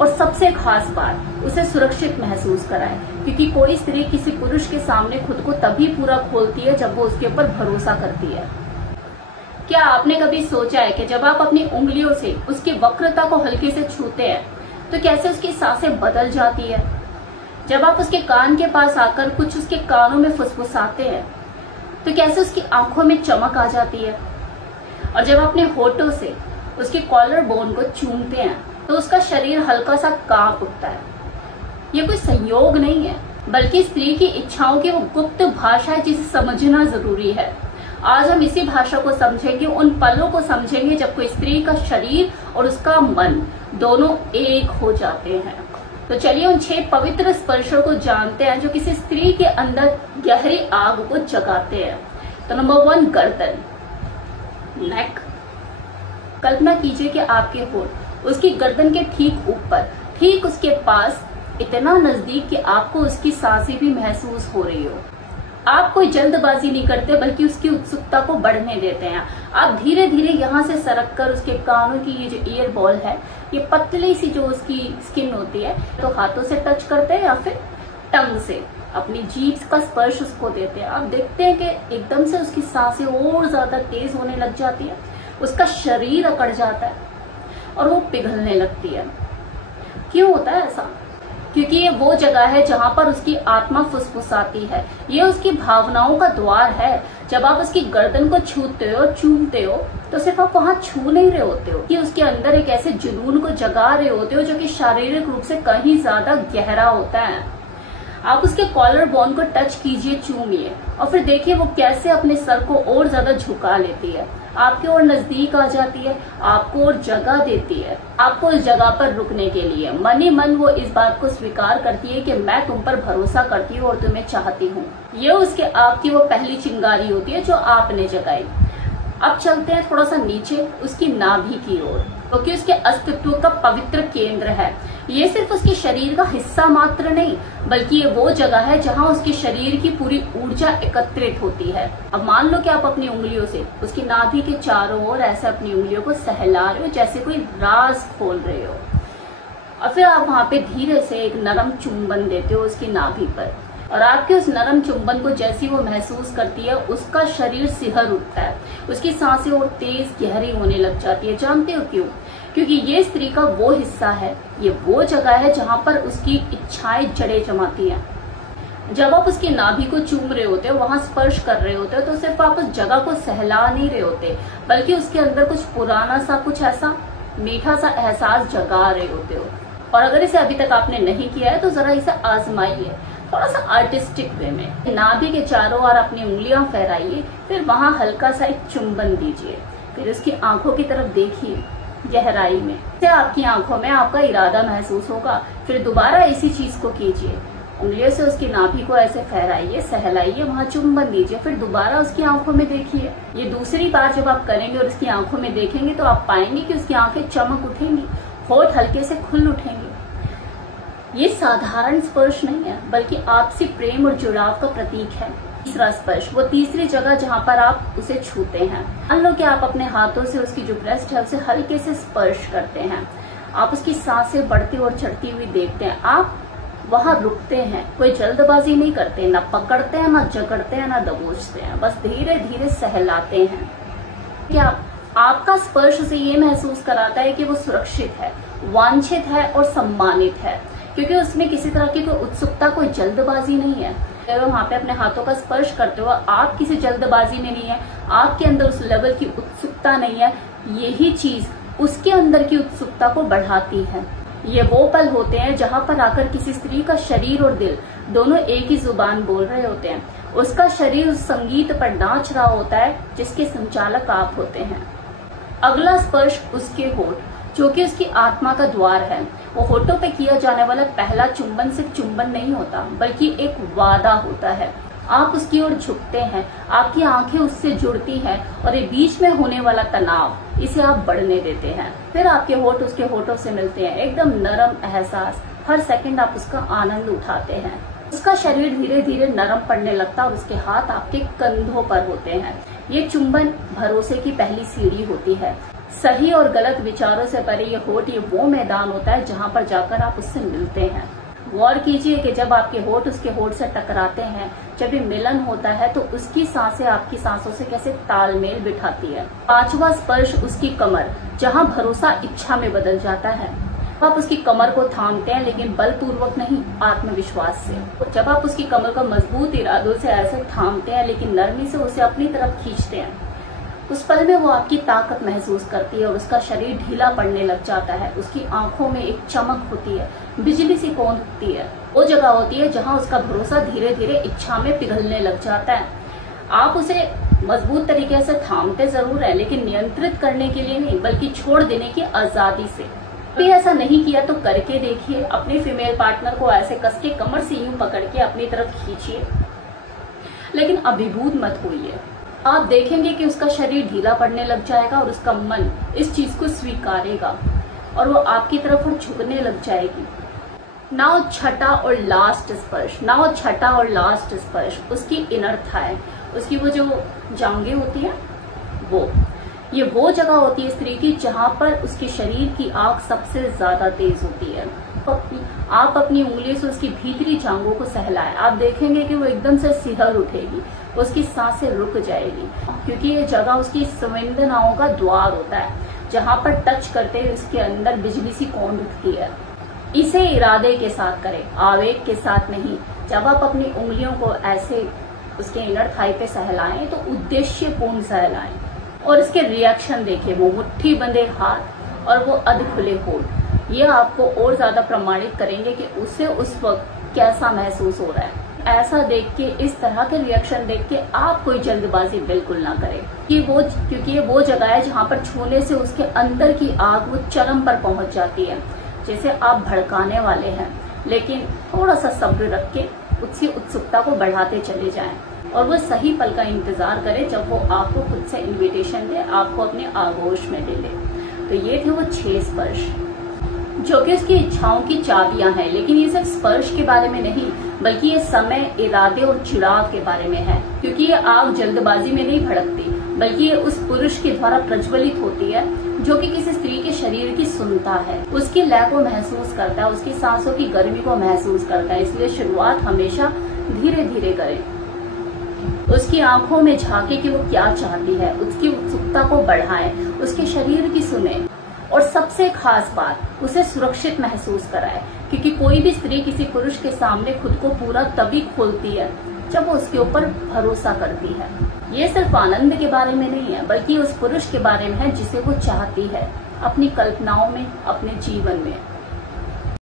और सबसे खास बात, उसे सुरक्षित महसूस कराएं, क्योंकि कोई स्त्री किसी पुरुष के सामने खुद को तभी पूरा खोलती है जब वो उसके ऊपर भरोसा करती है। क्या आपने कभी सोचा है कि जब आप अपनी उंगलियों से उसकी वक्रता को हल्के से छूते हैं तो कैसे उसकी सांसें बदल जाती है? जब आप उसके कान के पास आकर कुछ उसके कानों में फुसफुसाते हैं तो कैसे उसकी आंखों में चमक आ जाती है? और जब अपने होठों से उसके कॉलर बोन को चूमते हैं तो उसका शरीर हल्का सा कांप उठता है। ये कोई संयोग नहीं है, बल्कि स्त्री की इच्छाओं की वो गुप्त भाषा है जिसे समझना जरूरी है। आज हम इसी भाषा को समझेंगे, उन पलों को समझेंगे जब कोई स्त्री का शरीर और उसका मन दोनों एक हो जाते हैं। तो चलिए उन 6 पवित्र स्पर्शों को जानते हैं जो किसी स्त्री के अंदर गहरी आग को जगाते हैं। तो नंबर 1, गर्दन, नेक। कल्पना कीजिए कि आपके होठ उसकी गर्दन के ठीक ऊपर, ठीक उसके पास, इतना नजदीक कि आपको उसकी सांसें भी महसूस हो रही हो। आप कोई जल्दबाजी नहीं करते, बल्कि उसकी उत्सुकता को बढ़ने देते हैं। आप धीरे धीरे यहाँ से सरक कर उसके कानों की ये जो ईयर बॉल है, ये पतली सी जो उसकी स्किन होती है, तो हाथों से टच करते हैं या फिर टंग से अपनी जीभ का स्पर्श उसको देते हैं। आप देखते हैं कि एकदम से उसकी सांसें और ज्यादा तेज होने लग जाती है, उसका शरीर अकड़ जाता है और वो पिघलने लगती है। क्यों होता है ऐसा? क्योंकि ये वो जगह है जहां पर उसकी आत्मा फुसफुसाती है। ये उसकी भावनाओं का द्वार है। जब आप उसकी गर्दन को छूते हो, चूमते हो, तो सिर्फ आप वहां छू नहीं रहे होते हो, कि उसके अंदर एक ऐसे जुनून को जगा रहे होते हो जो कि शारीरिक रूप से कहीं ज्यादा गहरा होता है। आप उसके कॉलर बोन को टच कीजिए, चूमिए, और फिर देखिए वो कैसे अपने सर को और ज्यादा झुका लेती है, आपके और नजदीक आ जाती है, आपको और जगह देती है, आपको इस जगह पर रुकने के लिए। मन ही मन वो इस बात को स्वीकार करती है कि मैं तुम पर भरोसा करती हूँ और तुम्हें चाहती हूँ। ये उसके आपकी वो पहली चिंगारी होती है जो आपने जगाई। अब चलते हैं थोड़ा सा नीचे, उसकी नाभि की ओर, क्योंकि उसके अस्तित्व का पवित्र केंद्र है। ये सिर्फ उसके शरीर का हिस्सा मात्र नहीं, बल्कि ये वो जगह है जहां उसके शरीर की पूरी ऊर्जा एकत्रित होती है। अब मान लो कि आप अपनी उंगलियों से उसकी नाभि के चारों ओर ऐसे अपनी उंगलियों को सहला रहे हो, जैसे कोई राज खोल रहे हो, और फिर आप वहां पे धीरे से एक नरम चुंबन देते हो उसकी नाभि पर। और आपके उस नरम चुंबन को जैसी वो महसूस करती है, उसका शरीर सिहर उठता है, उसकी सांसें और तेज गहरी होने लग जाती है। जानते हो क्यों? क्योंकि ये स्त्री का वो हिस्सा है, ये वो जगह है जहां पर उसकी इच्छाएं जड़ें जमाती हैं। जब आप उसकी नाभि को चूम रहे होते हो, वहां स्पर्श कर रहे होते हो, तो सिर्फ आप उस जगह को सहला नहीं रहे होते, बल्कि उसके अंदर कुछ पुराना सा, कुछ ऐसा मीठा सा एहसास जगा रहे होते हो। और अगर इसे अभी तक आपने नहीं किया है तो जरा इसे आजमाइए, थोड़ा सा आर्टिस्टिक वे में। नाभि के चारों ओर अपनी उंगलियां फहराइए, फिर वहां हल्का सा एक चुंबन दीजिए, फिर उसकी आंखों की तरफ देखिए गहराई में। से आपकी आंखों में आपका इरादा महसूस होगा। फिर दोबारा इसी चीज को कीजिए, उंगलियों से उसकी नाभि को ऐसे फहराइए, सहलाइए, वहां चुंबन दीजिए, फिर दोबारा उसकी आंखों में देखिए। ये दूसरी बार जब आप करेंगे और उसकी आंखों में देखेंगे तो आप पाएंगे कि उसकी आंखें चमक उठेंगी, होठ हल्के से खुल उठेंगे। ये साधारण स्पर्श नहीं है, बल्कि आपसी प्रेम और जुड़ाव का प्रतीक है। तीसरा स्पर्श, वो तीसरी जगह जहां पर आप उसे छूते हैं। मान लो कि आप अपने हाथों से उसकी जो ब्रेस्ट है उसे हल्के से स्पर्श करते हैं। आप उसकी सांसें बढ़ती और चढ़ती हुई देखते हैं। आप वहां रुकते हैं, कोई जल्दबाजी नहीं करते, ना पकड़ते हैं, ना जकड़ते हैं, ना दबोचते हैं, बस धीरे धीरे सहलाते हैं। क्या आपका स्पर्श उसे ये महसूस कराता है कि वो सुरक्षित है, वांछित है और सम्मानित है, क्योंकि उसमें किसी तरह की कोई उत्सुकता, कोई जल्दबाजी नहीं है। अगर वहां पे अपने हाथों का स्पर्श करते हो, आप किसी जल्दबाजी में नहीं है, आपके अंदर उस लेवल की उत्सुकता नहीं है। यही चीज उसके अंदर की उत्सुकता को बढ़ाती है। ये वो पल होते हैं जहां पर आकर किसी स्त्री का शरीर और दिल दोनों एक ही जुबान बोल रहे होते हैं। उसका शरीर उस संगीत पर नाच रहा होता है जिसके संचालक आप होते हैं। अगला स्पर्श उसके होठ, जो कि उसकी आत्मा का द्वार है। वो होठों पे किया जाने वाला पहला चुंबन सिर्फ चुंबन नहीं होता, बल्कि एक वादा होता है। आप उसकी ओर झुकते हैं, आपकी आंखें उससे जुड़ती हैं, और ये बीच में होने वाला तनाव, इसे आप बढ़ने देते हैं। फिर आपके होठ उसके होठों से मिलते हैं, एकदम नरम एहसास, हर सेकंड आप उसका आनंद उठाते हैं। उसका शरीर धीरे धीरे नरम पड़ने लगता है और उसके हाथ आपके कंधों पर होते हैं। ये चुंबन भरोसे की पहली सीढ़ी होती है। सही और गलत विचारों से परे ये होठ, ये वो मैदान होता है जहाँ पर जाकर आप उससे मिलते हैं। गौर कीजिए कि जब आपके होठ उसके होठ से टकराते हैं, जब ये मिलन होता है, तो उसकी सांसें आपकी सांसों से कैसे तालमेल बिठाती है। 5वां स्पर्श उसकी कमर, जहाँ भरोसा इच्छा में बदल जाता है। आप उसकी कमर को थामते हैं, लेकिन बलपूर्वक नहीं, आत्मविश्वास से। जब आप उसकी कमर को मजबूत इरादों से ऐसे थामते हैं, लेकिन नरमी से उसे अपनी तरफ खींचते हैं, उस पल में वो आपकी ताकत महसूस करती है और उसका शरीर ढीला पड़ने लग जाता है। उसकी आंखों में एक चमक होती है, बिजली सी कौंध उठती है। वो जगह होती है जहां उसका भरोसा धीरे धीरे इच्छा में पिघलने लग जाता है। आप उसे मजबूत तरीके से थामते जरूर है, लेकिन नियंत्रित करने के लिए नहीं, बल्कि छोड़ देने की आजादी से। कभी ऐसा नहीं किया तो करके देखिए। अपने फीमेल पार्टनर को ऐसे कस के कमर से यूं पकड़ के अपनी तरफ खींचिए, लेकिन अभिभूत मत होइए। आप देखेंगे कि उसका शरीर ढीला पड़ने लग जाएगा और उसका मन इस चीज को स्वीकारेगा और वो आपकी तरफ झुकने लग जाएगी। नाउ छठा और लास्ट स्पर्श उसकी इनर थाई, उसकी वो जो जांघें होती है, ये वो जगह होती है स्त्री की जहां पर उसके शरीर की आग सबसे ज्यादा तेज होती है। आप अपनी उंगली से उसकी भीतरी जांघों को सहलाएं, आप देखेंगे कि वो एकदम से सिहर उठेगी, उसकी सांसें रुक जाएगी, क्योंकि ये जगह उसकी संवेदनाओं का द्वार होता है, जहां पर टच करते हुए उसके अंदर बिजली सी कौंध उठती है। इसे इरादे के साथ करें, आवेग के साथ नहीं। जब आप अपनी उंगलियों को ऐसे उसके इनर थाई पे सहलाएं तो उद्देश्यपूर्ण सहलाएं और इसके रिएक्शन देखिए। वो मुट्ठी बंधे हाथ और वो अध खुले होठ, ये आपको और ज्यादा प्रमाणित करेंगे कि उसे उस वक्त कैसा महसूस हो रहा है। ऐसा देख के, इस तरह के रिएक्शन देख के आप कोई जल्दबाजी बिल्कुल ना करें, क्योंकि ये वो जगह है जहाँ पर छूने से उसके अंदर की आग वो चरम पर पहुंच जाती है। जैसे आप भड़काने वाले हैं, लेकिन थोड़ा सा सब्र रख के उसकी उत्सुकता को बढ़ाते चले जाएं और वो सही पल का इंतजार करे जब वो आपको खुद से इन्विटेशन दे, आपको अपने आगोश में ले ले। तो ये थे वो 6 स्पर्श जो कि उसकी इच्छाओं की चाबियां हैं। लेकिन ये सिर्फ स्पर्श के बारे में नहीं, बल्कि ये समय, इरादे और चिराग के बारे में है, क्योंकि ये आग जल्दबाजी में नहीं भड़कती, बल्कि ये उस पुरुष के द्वारा प्रज्वलित होती है जो कि किसी स्त्री के शरीर की सुनता है, उसकी लय को महसूस करता है, उसकी सांसों की गर्मी को महसूस करता है। इसलिए शुरुआत हमेशा धीरे धीरे करें, उसकी आंखों में झांके कि वो क्या चाहती है, उसकी उत्सुकता को बढ़ाएं, उसके शरीर की सुने और सबसे खास बात, उसे सुरक्षित महसूस कराए, क्योंकि कोई भी स्त्री किसी पुरुष के सामने खुद को पूरा तभी खोलती है जब वो उसके ऊपर भरोसा करती है। ये सिर्फ आनंद के बारे में नहीं है, बल्कि उस पुरुष के बारे में है जिसे वो चाहती है अपनी कल्पनाओं में, अपने जीवन में।